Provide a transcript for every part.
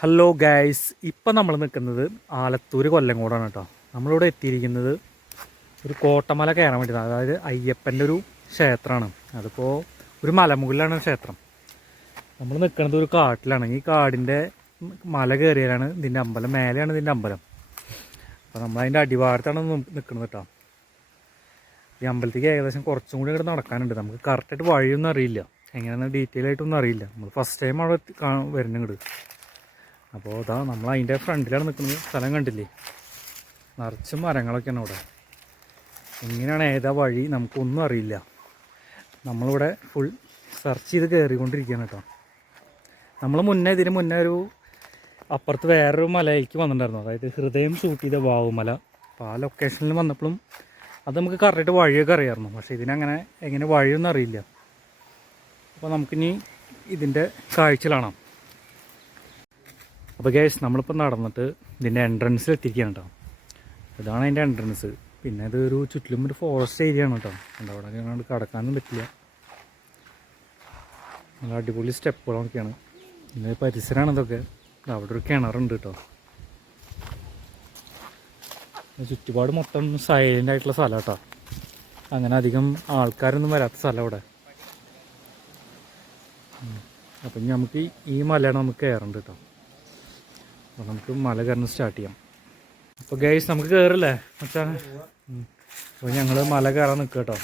Hello guys ഇപ്പം നമ്മൾ നിൽക്കുന്നത് ആലത്തൂർ കൊല്ലങ്കോടാണ് കേട്ടോ. നമ്മളിവിടെ എത്തിയിരിക്കുന്നത് ഒരു കോട്ടമല കയറാൻ വേണ്ടിയിട്ട് അതായത് അയ്യപ്പന്റെ ഒരു ക്ഷേത്രമാണ്. അതിപ്പോൾ ഒരു മലമുകളിലാണ് ക്ഷേത്രം. നമ്മൾ നിൽക്കുന്നത് ഒരു കാട്ടിലാണ്. ഈ കാടിന്റെ മല കയറിയാലാണ് ഇതിന്റെ അമ്പലം. മേലെയാണ് ഇതിന്റെ അമ്പലം. അപ്പോൾ നമ്മൾ അതിന്റെ അടിവാരത്താണ് നിൽക്കുന്നത് കേട്ടോ. ഈ അമ്പലത്തേക്ക് ഏകദേശം കുറച്ചും കൂടി ഇവിടെ നടക്കാനുണ്ട്. നമുക്ക് കറക്റ്റായിട്ട് വഴിയൊന്നും അറിയില്ല. എങ്ങനെയാണെന്ന് ഡീറ്റെയിൽ ആയിട്ടൊന്നും അറിയില്ല. നമ്മൾ ഫസ്റ്റ് ടൈം അവിടെ വരുന്നുണ്ട് അപ്പോൾ അതാ നമ്മൾ അതിന്റെ ഫ്രണ്ടിലാണ് നിൽക്കുന്നത്. സ്ഥലം കണ്ടില്ലേ? നിറച്ച് മരങ്ങളൊക്കെയാണ് അവിടെ. എങ്ങനെയാണ് ഏതാ വഴി നമുക്കൊന്നും അറിയില്ല. നമ്മളിവിടെ ഫുൾ സെർച്ച് ചെയ്ത് കയറിക്കൊണ്ടിരിക്കുകയാണ് കേട്ടോ. നമ്മൾ മുന്നേ ഇതിന് മുന്നേ ഒരു അപ്പുറത്ത് വേറൊരു മലയിലേക്ക് വന്നിട്ടുണ്ടായിരുന്നു. അതായത് ഹൃദയം ഷൂട്ട് ചെയ്ത വാവുമല. അപ്പോൾ ആ ലൊക്കേഷനിൽ വന്നപ്പോഴും അത് നമുക്ക് കറക്റ്റായിട്ട് വഴിയൊക്കെ അറിയാമായിരുന്നു. പക്ഷേ ഇതിനങ്ങനെ എങ്ങനെ വഴിയൊന്നും അറിയില്ല. അപ്പോൾ നമുക്കിനി ഇതിന്റെ കാഴ്ച അപ്പോൾ ഗേസ് നമ്മളിപ്പോൾ നടന്നിട്ട് ഇതിന്റെ എൻട്രൻസിൽ എത്തിയിരിക്കുകയാണ് കേട്ടോ ഇതാണ് അതിന്റെ എൻട്രൻസ് പിന്നെ ഇത് ഒരു ചുറ്റിലും ഒരു ഫോറസ്റ്റ് ഏരിയ ആണ് കേട്ടോ എന്താ അവിടെ അങ്ങനെ കടക്കാനും പറ്റില്ല. നല്ല അടിപൊളി സ്റ്റെപ്പുകളൊക്കെയാണ്. പിന്നെ പരിസരമാണ് ഇതൊക്കെ. അവിടെ ഒരു കിണറുണ്ട് കേട്ടോ ചുറ്റുപാട് മൊത്തം സൈലന്റ് ആയിട്ടുള്ള സ്ഥലം കേട്ടോ അങ്ങനെ അധികം ആൾക്കാരൊന്നും വരാത്ത സ്ഥലം അവിടെ. അപ്പം നമുക്ക് ഈ മലയാണ് നമുക്ക് കയറേണ്ടത് കേട്ടോ അപ്പോൾ നമുക്ക് മല കയറുന്ന സ്റ്റാർട്ട് ചെയ്യാം. അപ്പോൾ ഗൈസ് നമുക്ക് കയറില്ലേ മച്ചാൻ അപ്പോൾ ഞങ്ങൾ മല കയറാൻ നിൽക്കുക കേട്ടോ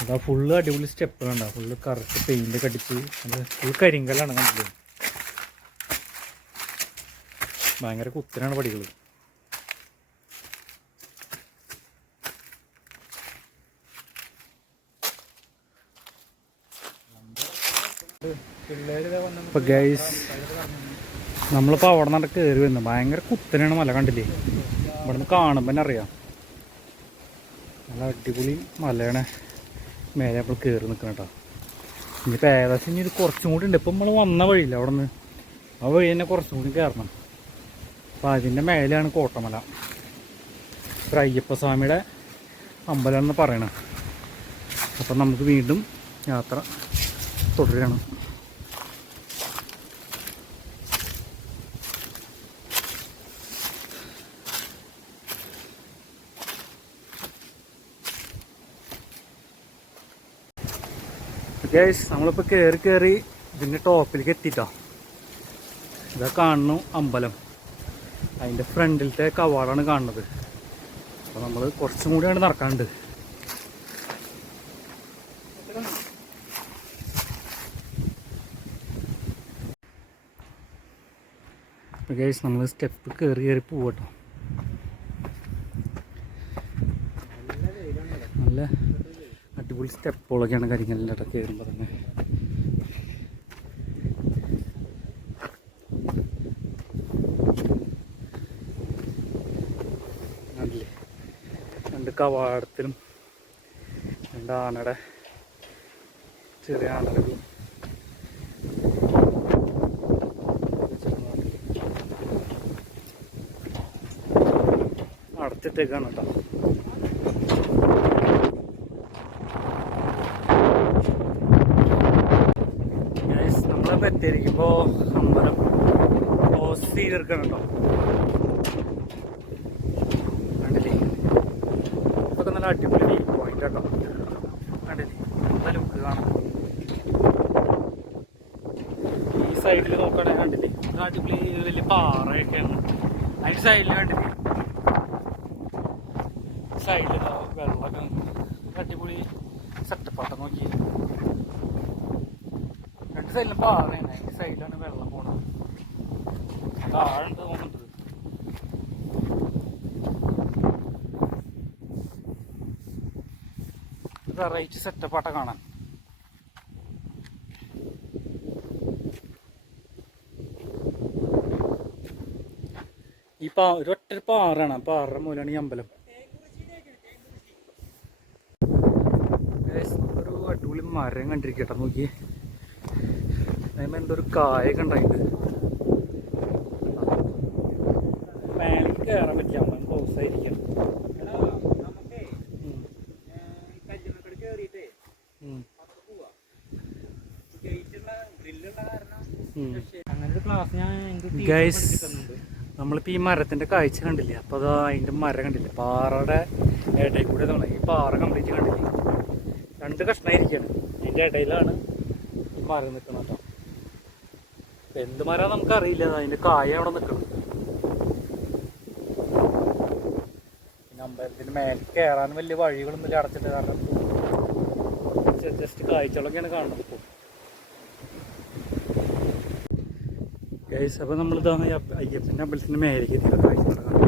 അതാ ഫുള്ള് അടിപൊളി സ്റ്റെപ്പുകളുണ്ടോ ഫുള്ള് കറക്റ്റ് ഒക്കെ അടിച്ച് ഫുൾ കരിങ്കല്ലാണ് കണ്ടത് ഭയങ്കര കുത്തനാണ് പടികൾ ഇപ്പൊ ഗൈസ് നമ്മളിപ്പോൾ അവിടെ നിന്നൊക്കെ കയറി വരുന്നത് ഭയങ്കര കുത്തനെയാണ് മല കണ്ടില്ലേ? ഇവിടെ നിന്ന് കാണുമ്പോൾ തന്നെ അറിയാം. നല്ല അടിപൊളി മലയാണ്. മേലെ നമ്മൾ കയറി നിൽക്കണം കേട്ടോ ഇനിയിപ്പോൾ ഏകദേശം ഇനി ഇത് കുറച്ചും കൂടി ഉണ്ട്. ഇപ്പം നമ്മൾ വന്ന വഴിയില്ല അവിടെ നിന്ന് ആ വഴി തന്നെ കുറച്ചും കൂടി കയറണം. അപ്പം അതിന്റെ മേലെയാണ് കോട്ടമല. ഒരു അയ്യപ്പ സ്വാമിയുടെ അമ്പലമെന്ന് പറയണം. അപ്പം നമുക്ക് വീണ്ടും യാത്ര തുടരുകയാണ്. ഗൈസ് നമ്മളിപ്പോൾ കയറി കയറി ഇതിന്റെ ടോപ്പിലേക്ക് എത്തിട്ടോ. ഇതാ കാണുന്നു അമ്പലം. അതിന്റെ ഫ്രണ്ടിലത്തെ കവാടാണ് കാണുന്നത്. അപ്പോൾ നമ്മൾ കുറച്ചും കൂടിയാണ് നടക്കാണ്ട് ഗൈസ് നമ്മൾ സ്റ്റെപ്പ് കയറി കയറി പോവട്ടോ നല്ല അടിപൊളി സ്റ്റെപ്പുകളൊക്കെയാണ് കരിങ്കല്ലിന്റെ ഇടയ്ക്ക് കയറുമ്പോൾ തന്നെ. രണ്ട് കവാടത്തിലും രണ്ട് ആനയുടെ ചെറിയ ആനകളും അടച്ചിട്ടേക്കാണ് കേട്ടോ Guys, നമ്മളിപ്പോൾ എത്തിയിരിക്കുമ്പോൾ അമ്പലം ക്ലോസ് ചെയ്തെടുക്കണം കേട്ടോ കണ്ടില്ലേ? ഇതൊക്കെ നല്ല അടിപൊളി പോയിന്റ് കേട്ടോ കണ്ടില്ലേ? നല്ല കാണാം. ഈ സൈഡിൽ നോക്കണേ കണ്ടില്ലേ? അടിപൊളി വലിയ പാറയൊക്കെയാണ്. അതിന്റെ സൈഡിൽ കണ്ടില്ലേ? സൈഡിൽ വെള്ളമൊക്കെ അടിപൊളി സെറ്റപ്പാട്ടം നോക്കി രണ്ട് സൈഡിലും പാറയാണ് ഈ സൈഡിലാണ് വെള്ളം പോണത്. താഴെ തോന്നുന്നുണ്ട്. വെറൈറ്റി സെറ്റപ്പാട്ട കാണാൻ. ഈ പാ ഒരൊറ്റ പാറയാണ് പാറയുടെ മൂലാണ് ഈ അമ്പലം. ഒരു അടിപൊളി മരം കണ്ടിരിക്കട്ടെ നോക്കി അതിന് എന്തോ ഒരു കായൊക്കെ ഉണ്ടായിട്ട് കയറാൻ പറ്റില്ല ക്ലോസ് ആയിരിക്കണം. പഠിപ്പിക്കുന്നുണ്ട്. നമ്മളിപ്പോൾ ഈ മരത്തിന്റെ കാഴ്ച കണ്ടില്ലേ? അപ്പോൾ അത് അതിന്റെ മരം കണ്ടില്ലേ? പാറയുടെ ഇടയിൽ കൂടെ തോന്നുന്നു ഈ പാറ കംപ്ലീറ്റ് കണ്ടില്ലേ? രണ്ട് കഷ്ണമായിരിക്കുകയാണ് ഇതിന്റെ ഇടയിലാണ് ഈ മരം നിൽക്കുന്നത് എന്ത് മരം നമുക്കറിയില്ല അതിന്റെ കായ അവിടെ നിൽക്കണം പിന്നെ അമ്പലത്തിന്റെ മേലെ കയറാൻ വലിയ വഴികളൊന്നും അടച്ചിട്ട് കാരണം. ജസ്റ്റ് കാഴ്ചകളൊക്കെയാണ് കാണുന്നത് ഇപ്പോൾ ഗൈസ് അപ്പോൾ നമ്മളിതാണ് അയ്യപ്പന്റെ അമ്പലത്തിന്റെ മേലേക്ക് എത്തിയ കാഴ്ച അടിപൊളി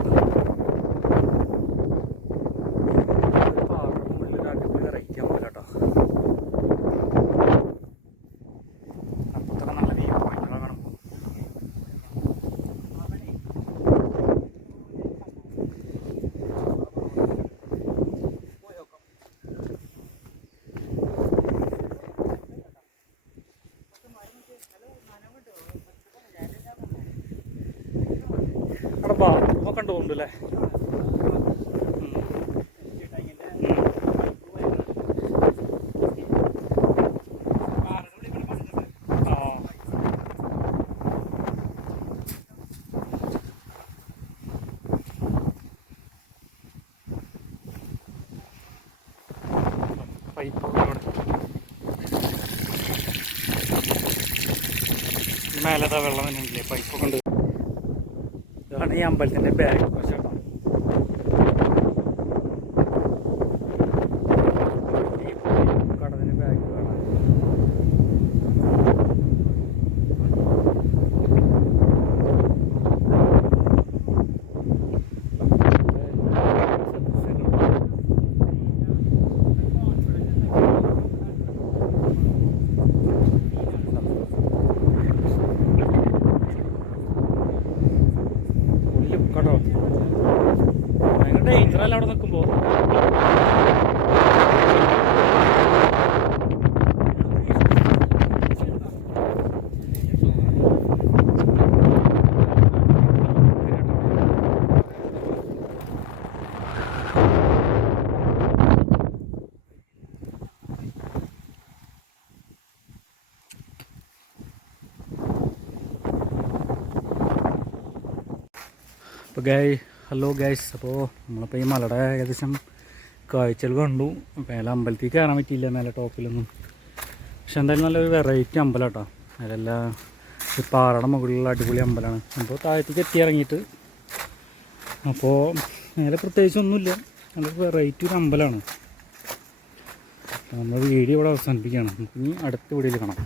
അവിടെ നോക്കണ്ട ഒക്കെ ഉണ്ടല്ലേ മേലത്തെ വെള്ളം തന്നെ പൈപ്പൊക്കെ ഉണ്ട്. ഇതാണ് ഈ അമ്പലത്തിന്റെ ബാക്ക് വശം ഈ കടലിന് ബാക്ക് കാണാം ഉള്ളിൽ കേട്ടോ? ഭയങ്കര ഡേഞ്ചർ അല്ല അവിടെ നിൽക്കുമ്പോ? അപ്പോൾ ഗായ് ഹലോ ഗൈസ് അപ്പോൾ നമ്മളിപ്പോൾ ഈ മലയുടെ ഏകദേശം കാഴ്ചകൾ കണ്ടു. മേലെ അമ്പലത്തിൽ കയറാൻ പറ്റിയില്ല മേലെ ടോപ്പിലൊന്നും. പക്ഷെ എന്തായാലും നല്ലൊരു വെറൈറ്റി അമ്പലം കേട്ടോ. അതിലെല്ലാം ഈ പാറയുടെ മുകളിലുള്ള അടിപൊളി അമ്പലമാണ് അപ്പോൾ താഴത്തേക്ക് എത്തി ഇറങ്ങിയിട്ട് അപ്പോൾ മേലെ പ്രത്യേകിച്ച് ഒന്നുമില്ല. നല്ല വെറൈറ്റി ഒരു അമ്പലമാണ് നമ്മൾ വീഡിയോ ഇവിടെ അവസാനിപ്പിക്കുകയാണ്. നമുക്ക് ഇനി അടുത്ത വീഡിയോയിൽ കാണാം.